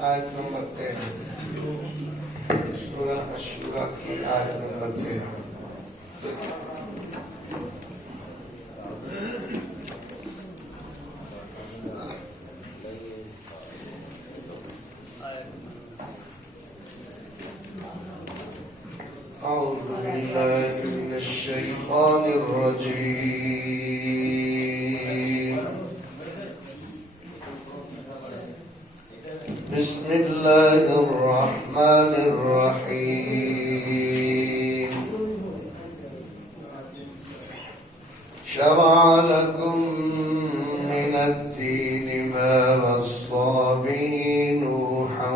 آیت نمبر 13 سورہ الشورى کی آیت نمبر 13. أعوذ بالله من الشيطان الرجيم. بسم الله الرحمن الرحيم. شرع لكم من الدين ما وصى به نوحا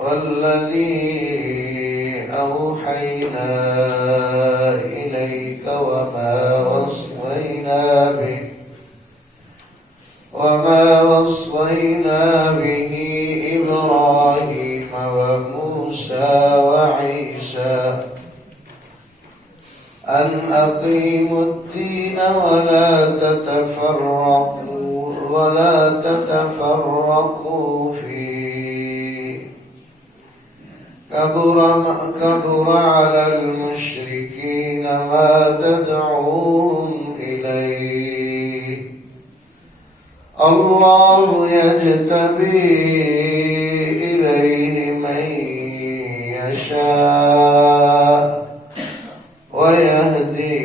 والذي أوحينا إليك وما وصينا به إبراهيم وموسى وعيسى أن أقيموا الدين ولا تتفرقوا فيه كبر على المشركين ما تدعوهم إليه الله يجتبي إليه من يشاء ويهدي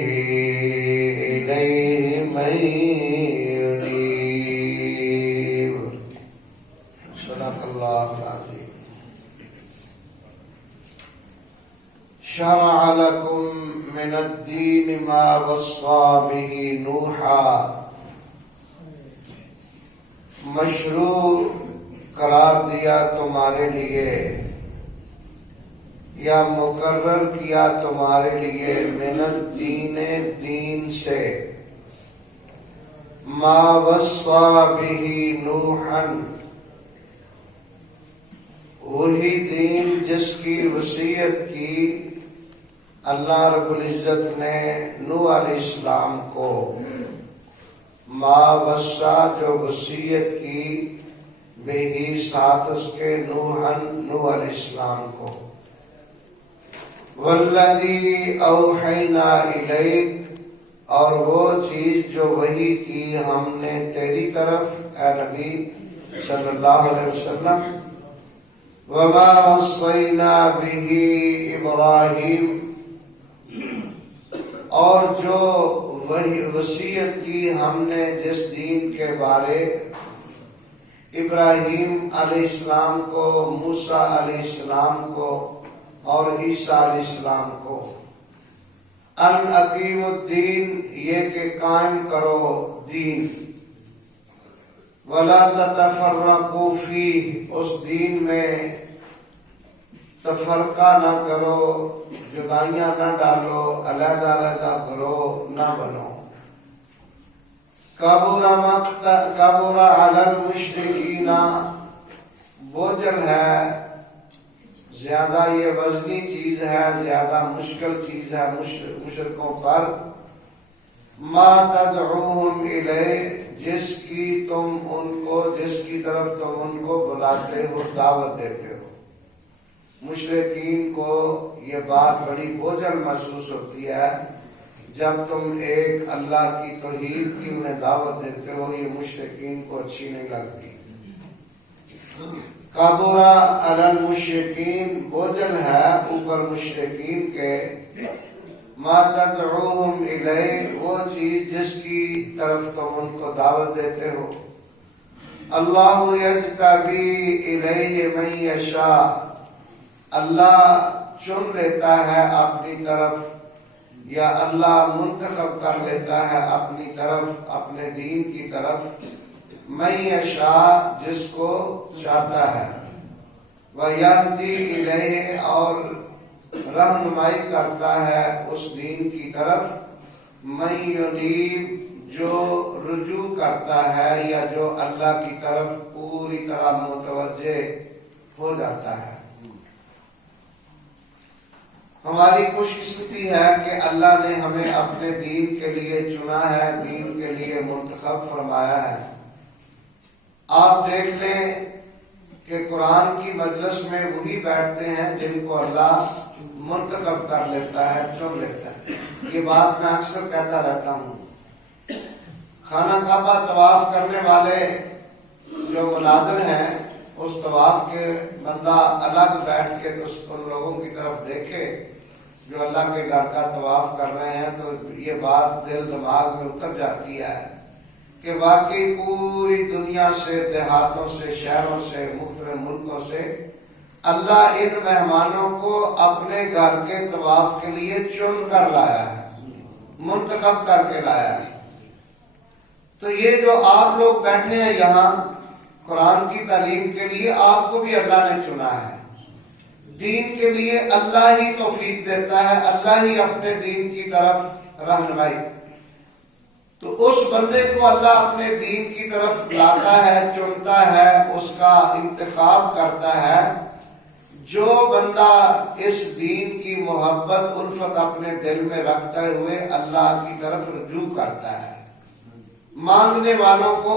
إليه من ينيب. صدق الله العظيم. شرع لكم من الدين ما وصى به نوحا. مشروع قرار دیا تمہارے لیے یا مقرر کیا تمہارے لیے من الدین دین سے ما وصى به نوحا وہی دین جس کی وصیت کی اللہ رب العزت نے نوح علیہ السلام کو. ما وصى جو وصیت کی بہی ساتھ اس کے نوح علیہ السلام کو. والذی اوحینا الیک اور وہ چیز جو وحی کی ہم نے تیری طرف اے نبی صلی اللہ علیہ وسلم. وما وصینا بہ ابراہیم اور جو وہی وصیت کی ہم نے جس دین کے بارے ابراہیم علیہ السلام کو موسیٰ علیہ السلام کو اور عیسیٰ علیہ السلام کو. ان اقیم الدین یہ کہ قائم کرو دین. ولا تتفرقوا فیہ اس دین میں تفرقہ نہ کرو جدائیاں نہ ڈالو علیحدہ کرو نہ بنو. کبر علی المشرکین بوجھل ہے زیادہ یہ وزنی چیز ہے زیادہ مشکل چیز ہے مشرکوں پر. ما تدعوہم الیہ جس کی طرف تم ان کو بلاتے ہو دعوت دیتے ہو. مشرکین کو یہ بات بڑی بوجھل محسوس ہوتی ہے جب تم ایک اللہ کی توحید کی انہیں دعوت دیتے ہو. یہ مشرکین کو اچھی نہیں لگتی. کبر علی المشرکین بوجھل ہے اوپر مشرکین کے. ما تدعوہم الیہ وہ چیز جس کی طرف تم ان کو دعوت دیتے ہو. اللہ یجتبی الیہ من یشاء اللہ چن لیتا ہے اپنی طرف یا اللہ منتخب کر لیتا ہے اپنی طرف اپنے دین کی طرف. من یشاء جس کو چاہتا ہے. ویہدی الیہ اور رہنمائی کرتا ہے اس دین کی طرف. من ینیب جو رجوع کرتا ہے یا جو اللہ کی طرف پوری طرح متوجہ ہو جاتا ہے. ہماری خوش قسمتی ہے کہ اللہ نے ہمیں اپنے دین کے لیے چنا ہے، دین کے لیے منتخب فرمایا ہے۔ آپ دیکھ لیں کہ قرآن کی مجلس میں وہی بیٹھتے ہیں جن کو اللہ منتخب کر لیتا ہے، چن لیتا ہے۔ یہ بات میں اکثر کہتا رہتا ہوں۔ خانہ کعبہ طواف کرنے والے جو مناظر ہیں، اس طواف کے بندہ الگ بیٹھ کے تو ان لوگوں کی طرف دیکھے جو اللہ کے گھر کا طواف کر رہے ہیں، تو یہ بات دل دماغ میں اتر جاتی ہے کہ واقعی پوری دنیا سے، دیہاتوں سے، شہروں سے، مختلف ملکوں سے اللہ ان مہمانوں کو اپنے گھر کے طواف کے لیے چن کر لایا ہے، منتخب کر کے لایا ہے۔ تو یہ جو آپ لوگ بیٹھے ہیں یہاں قرآن کی تعلیم کے لیے، آپ کو بھی اللہ نے چنا ہے۔ دین کے لیے اللہ ہی توفیق دیتا ہے، اللہ ہی اپنے دین کی طرف رہنمائی۔ تو اس بندے کو اللہ اپنے دین کی طرف لاتا ہے، چنتا ہے، اس کا انتخاب کرتا ہے۔ جو بندہ اس دین کی محبت، الفت اپنے دل میں رکھتے ہوئے اللہ کی طرف رجوع کرتا ہے۔ مانگنے والوں کو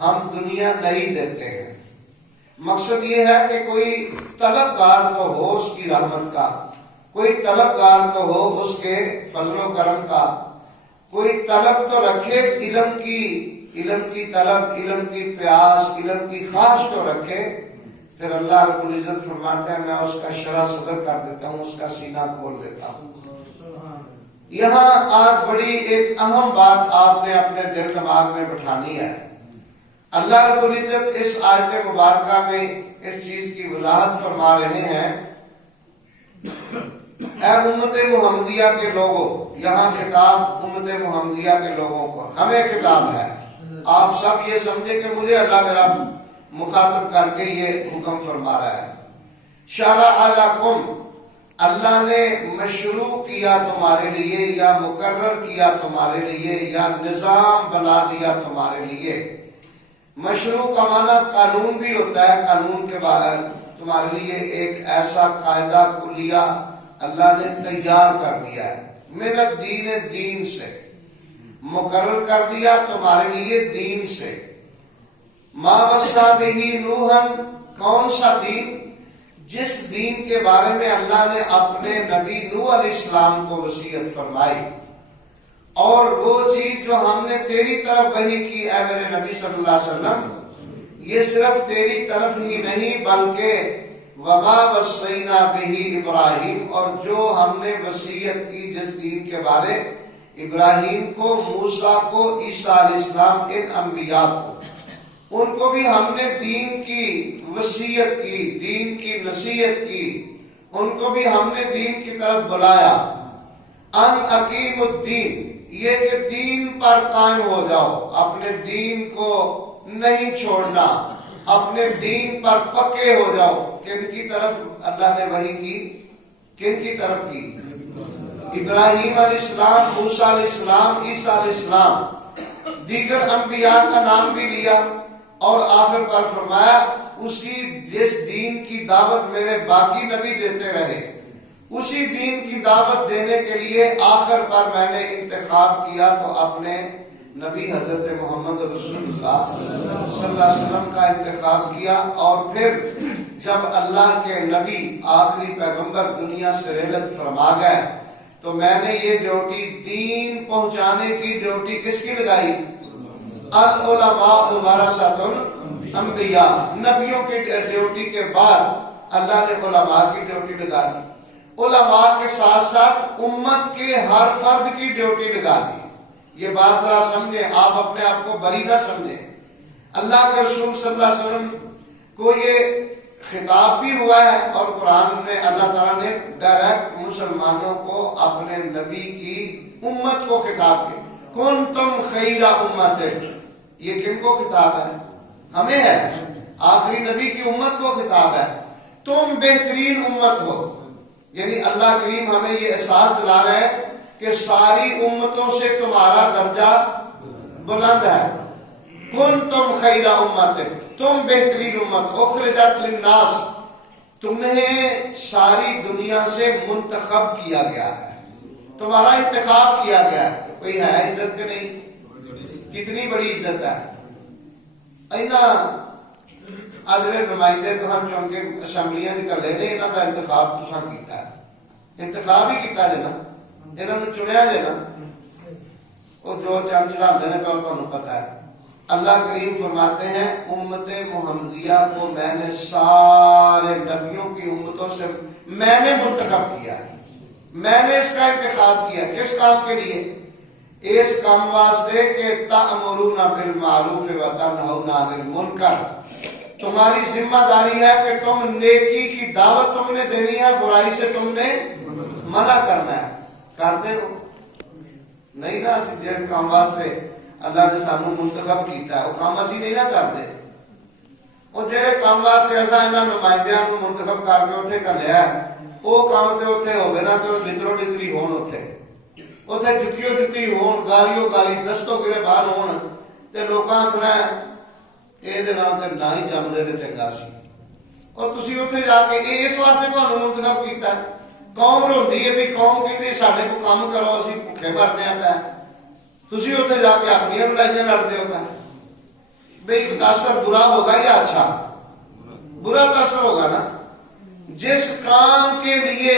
ہم دنیا نہیں دیتے ہیں۔ مقصد یہ ہے کہ کوئی طلبگار تو ہو اس کی رحمت کا، کوئی طلبگار تو ہو اس کے فضل و کرم کا، کوئی طلب تو رکھے علم کی طلب، علم کی پیاس، علم کی خواہش تو رکھے۔ پھر اللہ رب العزت فرماتے ہیں میں اس کا شرح صدر کر دیتا ہوں، اس کا سینہ کھول دیتا ہوں۔ یہاں آج بڑی ایک اہم بات آپ نے اپنے دل دماغ میں بٹھانی ہے۔ اللہ رب العزت اس آیت مبارکہ میں اس چیز کی وضاحت فرما رہے ہیں۔ اے امت محمدیہ کے لوگوں، یہاں خطاب امت محمدیہ کے لوگوں کو، ہمیں خطاب ہے۔ آپ سب یہ سمجھے کہ مجھے اللہ میرا مخاطب کر کے یہ حکم فرما رہا ہے۔ شرع لکم، اللہ نے مشروع کیا تمہارے لیے، یا مقرر کیا تمہارے لیے، یا نظام بنا دیا تمہارے لیے۔ مشروع کا معنی قانون بھی ہوتا ہے، قانون کے بعد تمہارے لیے ایک ایسا قاعدہ کلیہ اللہ نے تیار کر دیا ہے۔ من الدین، دین سے مقرر کر دیا تمہارے لیے، دین سے۔ ما وصی بہ نوحا، کون سا دین؟ جس دین کے بارے میں اللہ نے اپنے نبی نوح علیہ السلام کو وصیت فرمائی، اور وہ چیز جو ہم نے تیری طرف وحی کی اے میرے نبی صلی اللہ علیہ وسلم، یہ صرف تیری طرف ہی نہیں بلکہ وما وصینا بہ ابراہیم، اور جو ہم نے وصیت کی جس دین کے بارے ابراہیم کو، موسیٰ کو، عیسیٰ علیہ السلام، ان انبیاء کو، ان کو بھی ہم نے دین کی وصیت کی، دین کی نصیحت کی، ان کو بھی ہم نے دین کی طرف بلایا۔ ان اقیم الدین، یہ کہ دین پر قائم ہو جاؤ، اپنے دین کو نہیں چھوڑنا، اپنے دین پر پکے ہو جاؤ۔ کن کی طرف اللہ نے وحی کی؟ کن کی طرف کی؟ ابراہیم علیہ السلام، موسیٰ علیہ السلام، عیسیٰ علیہ السلام، دیگر انبیاء کا نام بھی لیا، اور آخر پر فرمایا اسی جس دین کی دعوت میرے باقی نبی دیتے رہے، اسی دین کی دعوت دینے کے لیے آخر پر میں نے انتخاب کیا تو اپنے نبی حضرت محمد رسول اللہ صلی اللہ علیہ وسلم کا انتخاب کیا۔ اور پھر جب اللہ کے نبی آخری پیغمبر دنیا سے رحلت فرما گئے تو میں نے یہ ڈیوٹی، دین پہنچانے کی ڈیوٹی کس کی لگائی؟ العلماء ورثۃ الانبیاء، نبیوں کی ڈیوٹی کے بعد اللہ نے علماء کی ڈیوٹی لگا دی۔ علماء کے ساتھ ساتھ امت کے ہر فرد کی ڈیوٹی لگا دی۔ یہ بات ذرا سمجھیں، آپ اپنے آپ کو بری نہ سمجھیں۔ اللہ کے رسول صلی اللہ علیہ وسلم کو یہ خطاب بھی ہوا ہے، اور قرآن میں اللہ تعالیٰ نے ڈائریکٹ مسلمانوں کو، اپنے نبی کی امت کو خطاب کیا۔ کنتم خیر امت، یہ کن کو خطاب ہے؟ ہمیں ہے، آخری نبی کی امت کو خطاب ہے۔ تم بہترین امت ہو، یعنی اللہ کریم ہمیں یہ احساس دلا رہے ہیں کہ ساری امتوں سے تمہارا درجہ بلند ہے۔ کنتم خیر امت، تم بہترین امت، اخرجت للناس، تمہیں ساری دنیا سے منتخب کیا گیا ہے، تمہارا انتخاب کیا گیا ہے. کوئی ہے عزت کہ نہیں؟ کتنی بڑی عزت ہے. اینا ادھر نمائندے تو چن کے اسمبلیاں کلے نے، انہوں کا انتخاب تساں کیتا ہے. انتخاب ہی کیتا جے نا، انہوں نے چنیا جے نا. وہ جو چند چڑھاتے ہیں پہ تمہیں پتا ہے. اللہ کریم فرماتے ہیں امت محمدیہ کو میں نے سارے نبیوں کی امتوں سے میں نے منتخب کیا ہے. میں نے اس کا انتخاب کیا. کس کام کے لیے؟ اس کام واسطے کہ تأمرون بالمعروف وتنہون عن المنکر. تمہاری ذمہ داری ہے کہ تم نیکی کی دعوت تم نے دینی ہے، برائی سے تم نے منع کرنا ہے. کرتے ہو نہیں نا؟ جس کام واسطے اللہ نے سانو منتخب کیتا ہے وہ کام اسی نہیں نہ کرتے. وہ جہے کام واسطے ایسا انہاں نمائندیاں نو منتخب کر کے اتنے کلیا ہے، وہ کام تے اتنے ہوگے نا تو لترو لتری ہون، اتنے جتیو جتی ہون، گالیو گالی، دستو گربان ہون، تے لوکاں آکھنا یہ نہ ہی جمدے تے چنگا سی. اور تسی اتنے جا کے اس واسطے تمہیں منتخب کیتا ہے. قوم روندی ہے بھی قوم کہندی ساڈے کو کام کرو، اسی بھوکے مرنے پے. تسی اتنے جا کے اپنی لڑائیاں لڑتے ہو پے. بھئی تاثر برا ہوگا یا اچھا؟ برا تاثر ہوگا نا. جس کام کے لیے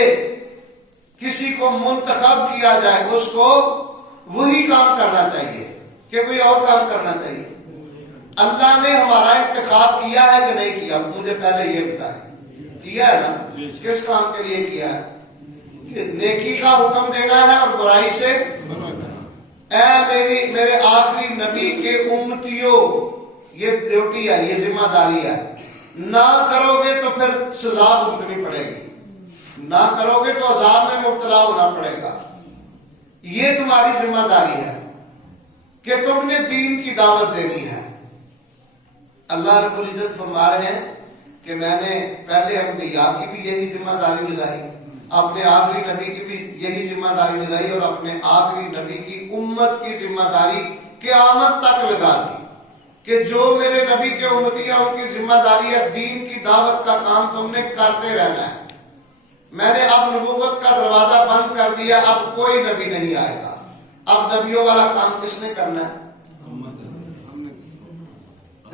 کسی کو منتخب کیا جائے اس کو وہی کام کرنا چاہیے کہ کوئی اور کام کرنا چاہیے. اللہ نے ہمارا انتخاب کیا ہے کہ نہیں کیا؟ مجھے پہلے یہ بتائیں. کیا ہے نا؟ کس کام کے لیے کیا ہے؟ کہ نیکی کا حکم دینا ہے اور برائی سے اے میرے آخری نبی کے امتیوں، یہ ڈیوٹی ہے، یہ ذمہ داری ہے. نہ کرو گے تو پھر سزا بھگتنی پڑے گی، نہ کرو گے تو عذاب میں مبتلا ہونا پڑے گا. یہ تمہاری ذمہ داری ہے کہ تم نے دین کی دعوت دینی ہے. اللہ رب العزت فرما رہے ہیں کہ میں نے پہلے انبیاء کی بھی یہی ذمہ داری لگائی، اپنے آخری نبی کی بھی یہی ذمہ داری لگائی، اور اپنے آخری نبی کی امت کی ذمہ داری قیامت تک لگا دی کہ جو میرے نبی کے امتی ہیں ان کی ذمہ داری ہے دین کی دعوت کا کام تم نے کرتے رہنا ہے. میں نے اب نبوت کا دروازہ بند کر دیا، اب کوئی نبی نہیں آئے گا. اب نبیوں والا کام کس نے کرنا ہے؟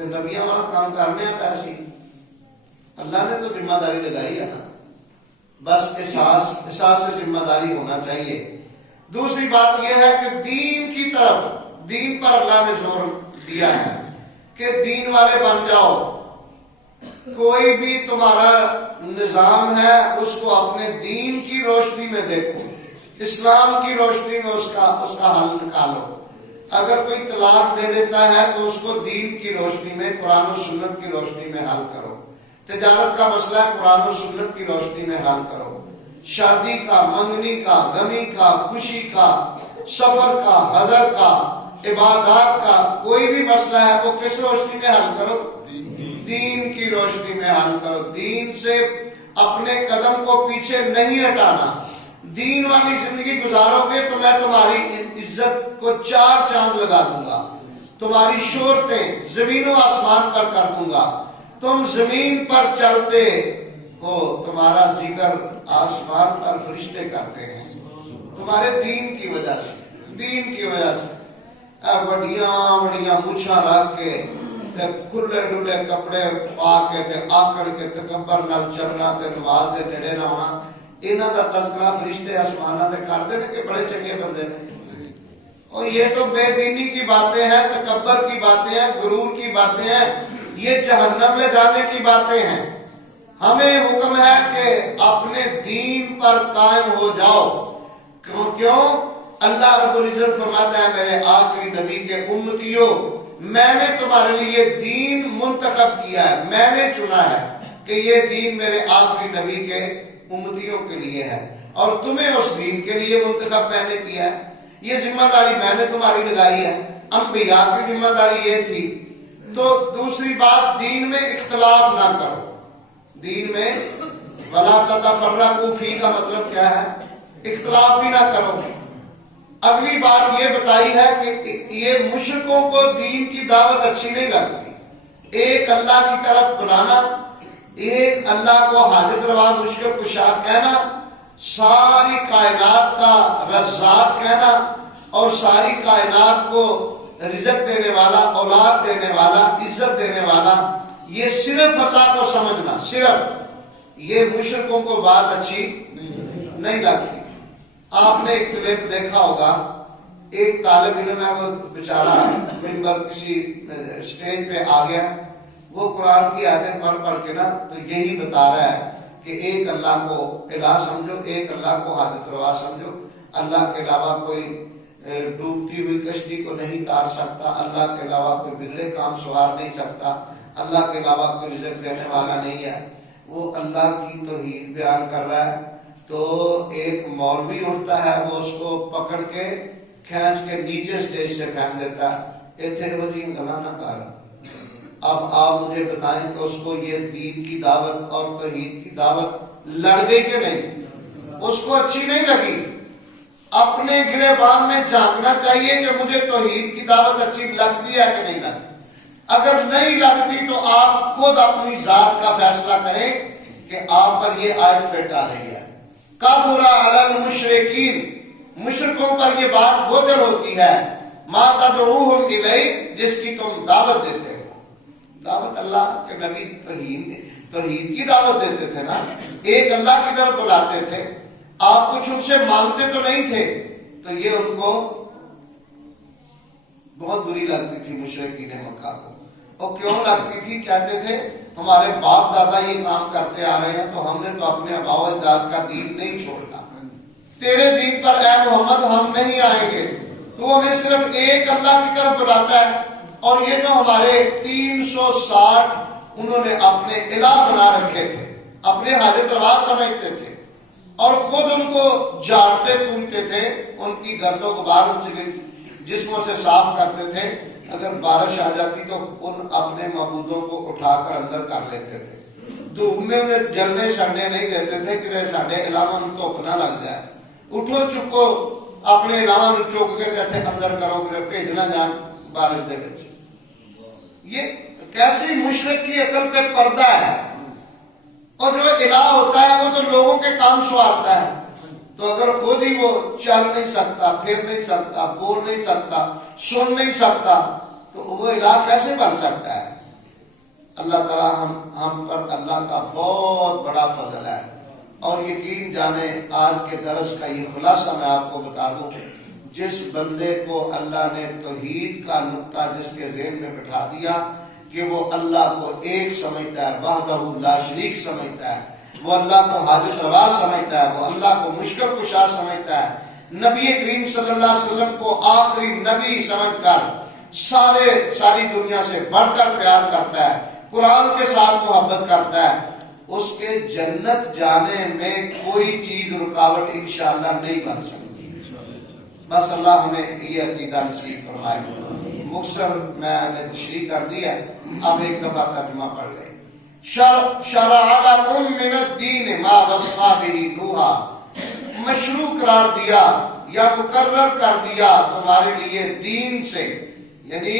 نبیوں والا کام کرنے ہیں پیسی. اللہ نے تو ذمہ داری لگائی ہے نا، بس احساس سے ذمہ داری ہونا چاہیے. دوسری بات یہ ہے کہ دین کی طرف، دین پر اللہ نے زور دیا ہے کہ دین والے بن جاؤ. کوئی بھی تمہارا نظام ہے اس کو اپنے دین کی روشنی میں دیکھو، اسلام کی روشنی میں اس کا حل نکالو. اگر کوئی طلاق دے دیتا ہے تو اس کو دین کی روشنی میں، قرآن و سنت کی روشنی میں حل کرو. تجارت کا مسئلہ ہے، قرآن و سنت کی روشنی میں حل کرو. شادی کا، منگنی کا، غمی کا، خوشی کا، سفر کا، حضر کا، عبادات کا کوئی بھی مسئلہ ہے وہ کس روشنی میں حل کرو؟ دین کی روشنی میں حل کرو. دین سے اپنے قدم کو پیچھے نہیں ہٹانا. دین والی زندگی گزارو گے تو میں تمہاری عزت کو 4 چاند لگا دوں گا. تمہاری شہرتیں زمین و آسمان پر کر دوں گا. تم زمین پر چلتے ہو، تمہارا ذکر آسمان پر فرشتے کرتے ہیں تمہارے دین کی وجہ سے. دین کی وجہ سے بڑیاں بڑیاں مچھاں رکھ کے کھلے ڈلے کپڑے پا کے آکڑ کے تکبر نال چلنا تے نماز دے نیڑے نہ ہونا، انہاں دا تذکرہ فرشتے آسماناں تے کردے نے کہ بڑے چنگے بندے نے. اور یہ تو بے دینی کی باتیں ہیں، تکبر کی باتیں ہیں، غرور کی باتیں ہیں، یہ جہنم لے جانے کی باتیں ہیں. ہمیں حکم ہے کہ اپنے دین پر قائم ہو جاؤ. کیوں؟ اللہ رب العزت فرماتا ہے میرے آخری نبی کے امتیوں، میں نے تمہارے لیے دین منتخب کیا ہے، میں نے چنا ہے کہ یہ دین میرے آخری نبی کے امتیوں کے لیے ہے، اور تمہیں اس دین کے لیے منتخب میں نے کیا ہے. یہ ذمہ داری میں نے تمہاری لگائی ہے. انبیاء کی ذمہ داری یہ تھی. تو دوسری بات، دین میں اختلاف نہ کرو. دین میں وَلَا تَتَفَرَّقُوا فِيهِ کا مطلب کیا ہے؟ اختلاف بھی نہ کرو. اگلی بات یہ بتائی ہے کہ یہ مشرکوں کو دین کی دعوت اچھی نہیں لگتی. ایک اللہ کی طرف بلانا، ایک اللہ کو حاجت روا مشکل کشا کہنا، ساری کائنات کا رزاق کہنا، اور ساری کائنات کو رزق دینے والا، اولاد دینے والا، عزت دینے والا، یہ صرف اللہ کو سمجھنا، صرف یہ مشرکوں کو بات اچھی نہیں لگتی۔ آپ نے ایک کلپ دیکھا ہوگا، ایک طالب علم ہے، وہ بیچارہ منبر کسی اسٹیج پہ آ گیا، وہ قرآن کی آیتیں پڑھ پڑھ کے نا تو یہی بتا رہا ہے کہ ایک اللہ کو الہ سمجھو، ایک اللہ کو حاجت روا سمجھو، اللہ کے علاوہ کوئی ڈوبتی ہوئی کشتی کو نہیں تار سکتا، اللہ کے علاوہ کوئی بگڑے کام سوار نہیں سکتا، اللہ کے علاوہ کوئی رزق دینے والا نہیں ہے۔ وہ اللہ کی توحید بیان کر رہا ہے تو ایک مولوی اٹھتا ہے، وہ اس کو پکڑ کے کھینچ کے نیچے سٹیج سے پھینک دیتا ہے، اتنے ہو جی گلا نہ کر۔ اب آپ مجھے بتائیں کہ اس کو یہ دین کی دعوت اور توحید کی دعوت لڑ گئی کہ نہیں؟ اس کو اچھی نہیں لگی۔ اپنے گریبان میں جھانکنا چاہیے کہ مجھے توحید کی دعوت اچھی لگتی ہے کہ نہیں لگتی۔ اگر نہیں لگتی تو آپ خود اپنی ذات کا فیصلہ کریں کہ آپ پر یہ آیت فٹ آ رہی ہے۔ کبر علی المشرکین، مشرکوں پر یہ بات بوجھل ہوتی ہے، ما تدعوہم الیہ، جس کی تم دعوت دیتے ہو۔ دعوت اللہ کے نبی توحید کی دعوت دیتے تھے نا، ایک اللہ کی طرف بلاتے تھے، آپ کچھ ان سے مانگتے تو نہیں تھے۔ تو یہ ان کو بہت بری لگتی تھی مشرکین مکہ کو۔ اور کیوں لگتی تھی؟ کہتے تھے ہمارے باپ دادا یہ کام کرتے آ رہے ہیں تو ہم نے تو اپنے آباء و اجداد کا دین نہیں چھوڑنا، تیرے دین پر اے محمد ہم نہیں آئیں گے۔ تو ہمیں صرف ایک اللہ کی طرف بلاتا ہے، اور یہ جو ہمارے 360 انہوں نے اپنے الہ بنا رکھے تھے، اپنے حاجت روا سمجھتے تھے، اور خود ان کو جاڑتے پونتے تھے، ان کی گرد و غبار ان سے جسموں سے صاف کرتے تھے۔ اگر بارش آ جاتی تو ان اپنے معبودوں کو اٹھا کر اندر کر لیتے تھے، دھوپ میں انہیں جلنے سڑنے نہیں دیتے تھے کہ ساڈے علاوہ ان کو اپنا لگ جائے، اٹھو چکو اپنے علاوہ چک کے جیسے اندر کرو کہ بھیجنا جان بارش دے بچ۔ یہ کیسی مشرک کی عقل پہ پردہ ہے۔ اور جو الہ ہوتا ہے وہ تو لوگوں کے کام سوارتا ہے، تو اگر خود ہی وہ چل نہیں سکتا، پھر نہیں سکتا، بول نہیں سکتا، سن نہیں سکتا، تو وہ الہ کیسے بن سکتا ہے؟ اللہ تعالیٰ ہم پر اللہ کا بہت بڑا فضل ہے۔ اور یقین جانے آج کے درس کا یہ خلاصہ میں آپ کو بتا دوں، جس بندے کو اللہ نے توحید کا نقطہ جس کے ذہن میں بٹھا دیا کہ وہ اللہ کو ایک سمجھتا ہے، وحدہ لا شریک سمجھتا ہے، وہ اللہ کو حاجت روا سمجھتا ہے، وہ اللہ کو مشکل کشا سمجھتا ہے، نبی کریم صلی اللہ علیہ وسلم کو آخری نبی سمجھ کر ساری دنیا سے بڑھ کر پیار کرتا ہے، قرآن کے ساتھ محبت کرتا ہے، اس کے جنت جانے میں کوئی چیز رکاوٹ انشاءاللہ نہیں بن سکتی۔ بس اللہ ہمیں یہ عقیدہ نصیب فرمائے۔ مختصر میں نے تشریح کر دیا، اب ایک دفعہ ترجمہ پڑھ لیں۔ شرع لکم من الدین ما وصی بہ نوحا، مشروع قرار دیا یا مقرر کر دیا تمہارے لیے دین سے، یعنی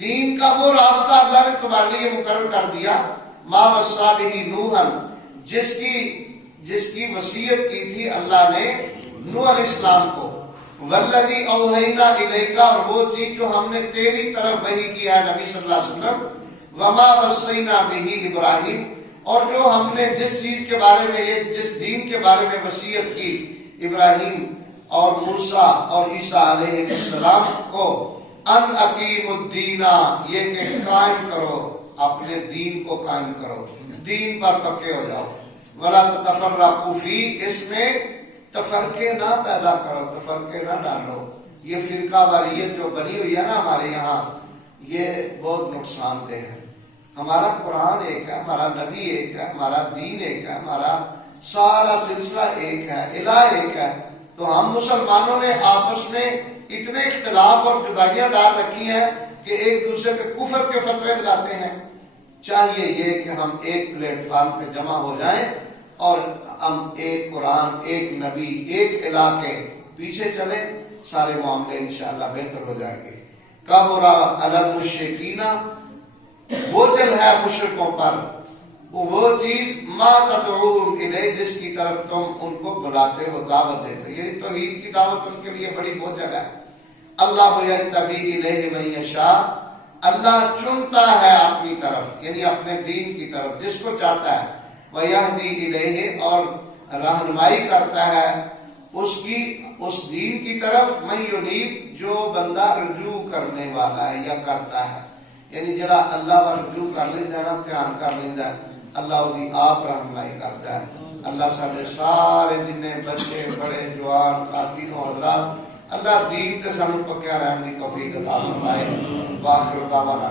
دین کا وہ راستہ اللہ نے تمہارے لیے مقرر کر دیا، ما وصی بہ نوحا، جس کی وصیت کی تھی اللہ نے نوح علیہ السلام کو، والذی اوحینا الیک، اور وہ چیز جو ہم نے تیری طرف وحی کیا ہے نبی صلی اللہ علیہ وسلم، وما وصینا بہ ابراہیم، اور جو ہم نے جس چیز کے بارے میں جس دین کے بارے میں وصیت کی ابراہیم اور موسیٰ اور عیسیٰ علیہ السلام کو، ان اقیم الدین، یہ کہ قائم کرو، اپنے دین کو قائم کرو، دین پر پکے ہو جاؤ، ولا تتفرقوا فیہ، اس میں تفرقے نہ پیدا کرو، تفرقے نہ ڈالو۔ یہ فرقہ واریت جو بنی ہوئی ہے نا ہمارے یہاں، یہ بہت نقصان دہ ہے۔ ہمارا قرآن ایک ہے، ہمارا نبی ایک ہے، ہمارا دین ایک ہے، ہمارا سارا سلسلہ ایک ہے، الہ ایک ہے، تو ہم مسلمانوں نے آپس میں اتنے اختلاف اور جدائیاں ڈال رکھی ہیں کہ ایک دوسرے پہ کفر کے فتوے لگاتے ہیں۔ چاہیے یہ کہ ہم ایک پلیٹ فارم پہ جمع ہو جائیں اور ہم ایک قرآن، ایک نبی، ایک الہ کے پیچھے چلیں، سارے معاملے انشاءاللہ بہتر ہو جائیں گے۔ کبر علی المشرکین، بوجھل ہے مشرکوں پر، وہ چیز ما تدعوہم الیہ جس کی طرف تم ان کو بلاتے ہو، دعوت دیتے ہو، یعنی توحید کی دعوت ان کے لیے بڑی بوجھل ہے۔ اللہ یجتبی الیہ من یشاء، اللہ چنتا ہے اپنی طرف یعنی اپنے دین کی طرف جس کو چاہتا ہے، ویہدی الیہ اور رہنمائی کرتا ہے اس دین کی طرف، من ینیب جو بندہ رجوع کرنے والا ہے یا کرتا ہے، یعنی جڑا اللہ پر رجوع کر لیتا ہے نا، دھیان کر لیتا ہے، اللہ وہی آپ رہنمائی کرتا ہے۔ اللہ سارے سارے جنہیں بچے بڑے جوان خواتین و حضرات اللہ دین تے سانو پکیا رہن دی توفیق عطا فرمائے۔ واخر دعوانا